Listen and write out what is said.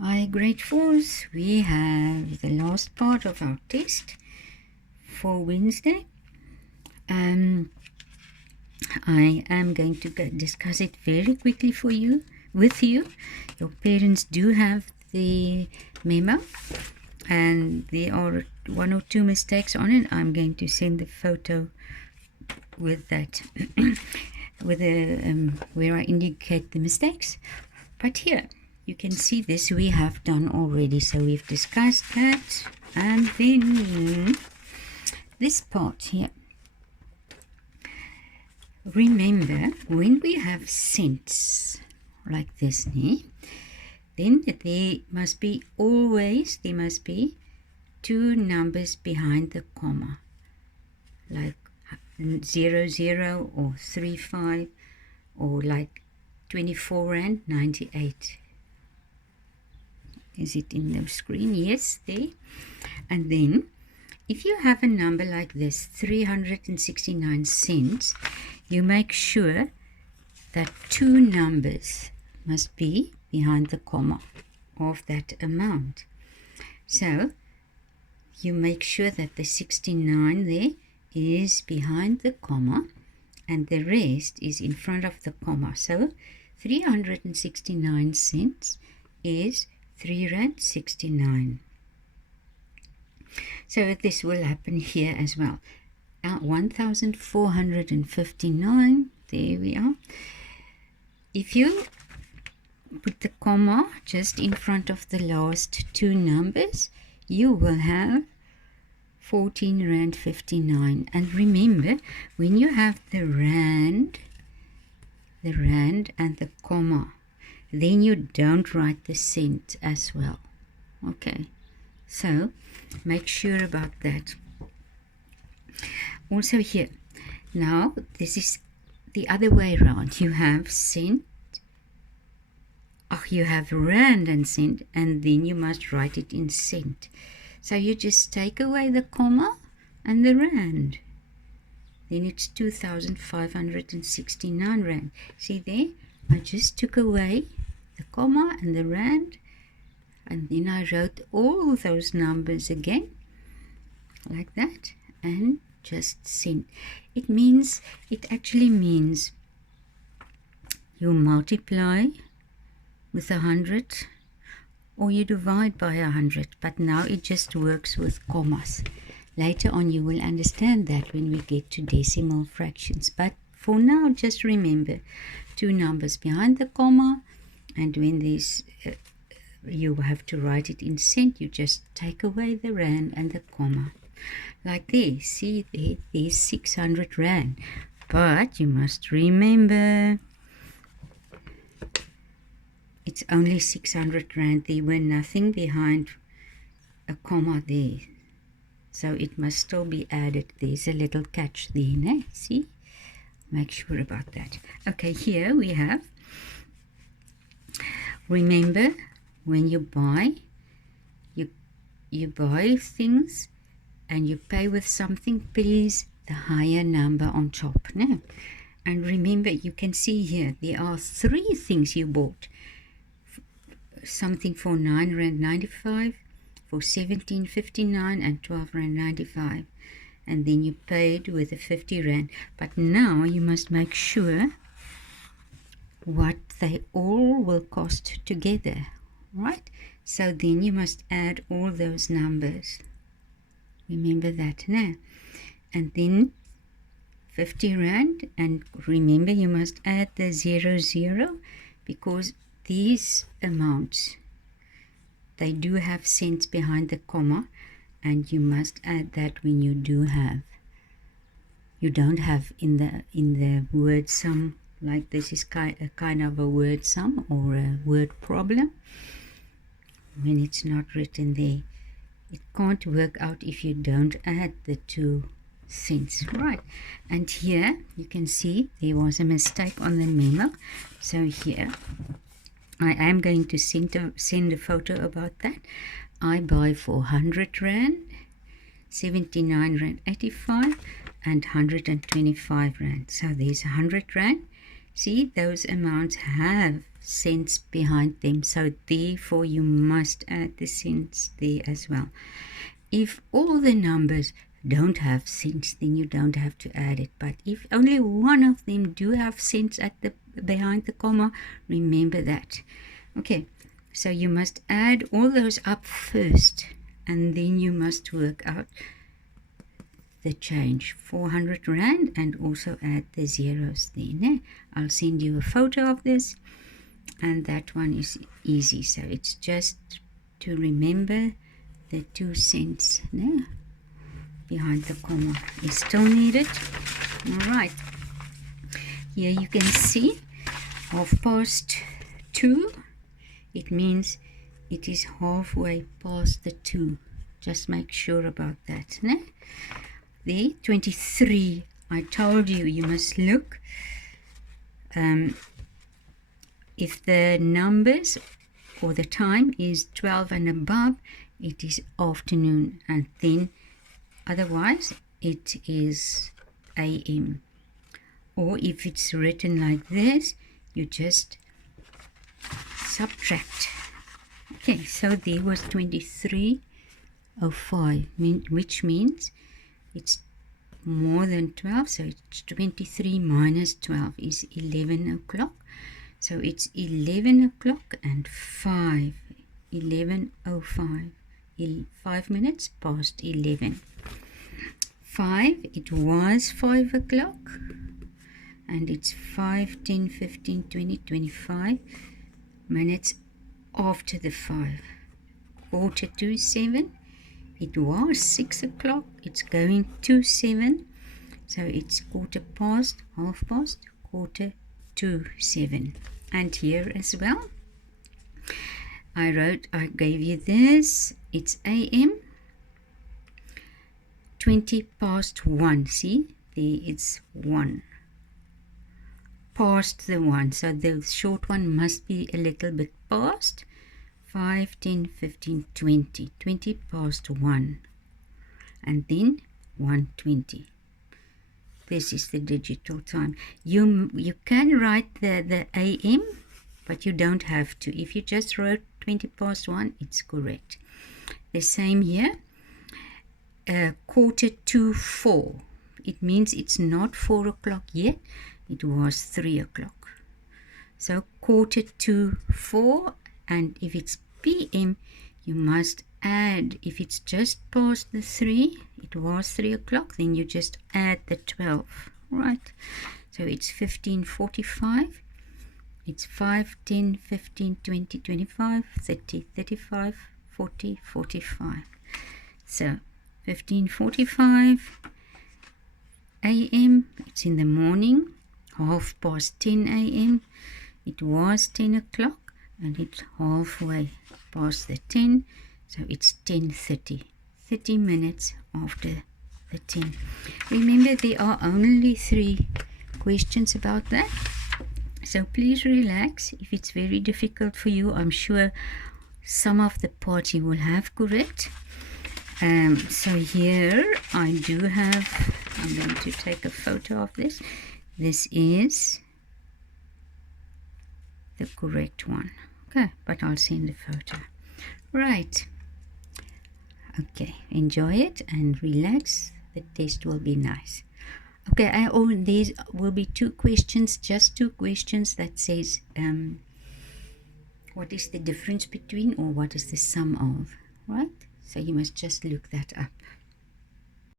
Hi, grade 4s. We have the last part of our test for Wednesday. I am going to discuss it very quickly with you. Your parents do have the memo, and there are 1 or 2 mistakes on it. I'm going to send the photo with that, with the where I indicate the mistakes. But here you can see this we have done already, so we've discussed that. And then this part here, remember, when we have cents like this, then there must be 2 numbers behind the comma, like 00 or 35, or like 24 Rand 98. Is it in the screen? Yes, there. And then if you have a number like this, 369 cents, you make sure that 2 numbers must be behind the comma of that amount. So you make sure that the 69 there is behind the comma and the rest is in front of the comma. So 369 cents is 3 Rand 69. So this will happen here as well. 1,459, there we are. If you put the comma just in front of the last 2 numbers, you will have 14 Rand 59. And remember, when you have the rand and the comma, then you don't write the cent as well. Okay, so make sure about that. Also here, now this is the other way around. You have cent, you have rand and cent, and then you must write it in cent. So you just take away the comma and the rand. Then it's 2,569 Rand. See there? I just took away the comma and the rand, and then I wrote all those numbers again, like that, and just cent. It actually means you multiply with 100 or you divide by 100, but now it just works with commas. Later on you will understand that when we get to decimal fractions, but for now just remember 2 numbers behind the comma, and when there's you have to write it in cent, you just take away the rand and the comma. Like this, see there's 600 Rand, but you must remember it's only 600 Rand. There were nothing behind a comma there, so it must still be added. There's a little catch there, see? Make sure about that. Okay, here we have, remember, when you buy, you buy things and you pay with something, please the higher number on top. No? And remember, you can see here there are 3 things you bought. Something for 9 Rand 95, for 17.59, and 12 Rand 95. And then you paid with the 50 Rand. But now you must make sure what they all will cost together, right? So then you must add all those numbers. Remember that now. And then 50 Rand, and remember you must add the 00, because these amounts, they do have cents behind the comma, and you must add that when you don't have in the word sum. Like this is kind of a word sum or a word problem. When it's not written there, it can't work out if you don't add the 2 cents, right? And here you can see there was a mistake on the memo. So here I am going to send a photo about that. I buy for 100 Rand, 79 Rand 85, and 125 Rand. So there's 100 Rand. See, those amounts have cents behind them, so therefore you must add the cents there as well. If all the numbers don't have cents, then you don't have to add it, but if only one of them do have cents at the behind the comma, remember that. Okay, so you must add all those up first, and then you must work out the change, 400 Rand, and also add the zeros there. I'll send you a photo of this, and that one is easy, so it's just to remember the 2 cents behind the comma is still needed. All right, here you can see 2:30. It means it is halfway past the 2. Just make sure about that. There, 23. I told you, you must look. If the numbers or the time is 12 and above, it is afternoon, and then otherwise it is AM. Or if it's written like this, you just subtract. Okay, so there was 23:05, which means it's more than 12, so it's 23 minus 12 is 11 o'clock. So it's 11 o'clock and 11:05, 5 minutes past 11. 5, it was 5 o'clock, and it's 5, 10, 15, 20, 25 minutes after the 5. 6:45, it was 6 o'clock, it's going to 7, so it's quarter past, half past, quarter to 7. And here as well, I gave you this, it's AM, 20 past 1, see, there it's 1, past the 1, so the short one must be a little bit past, 5, 10, 15, 20, 20 past 1, and then 1:20. This is the digital time. You can write the AM, but you don't have to. If you just wrote 20 past 1, it's correct. The same here, 3:45. It means it's not 4 o'clock yet. It was 3 o'clock. So 3:45, and if it's PM, you must add, if it's just past the 3, it was 3 o'clock, then you just add the 12, right? So it's 15:45, it's 5, 10, 15, 20, 25, 30, 35, 40, 45. So 15:45 AM, it's in the morning, 10:30 AM, it was 10 o'clock, and it's halfway past the 10, so it's 10:30, 30 minutes after the 10. Remember, there are only 3 questions about that, so please relax. If it's very difficult for you, I'm sure some of the parts you will have correct. So here I do have, I'm going to take a photo of this. This is the correct one. Okay, but I'll send a photo. Right. Okay, enjoy it and relax. The test will be nice. Okay, there will be 2 questions, just 2 questions that says, what is the difference between, or what is the sum of, right? So you must just look that up.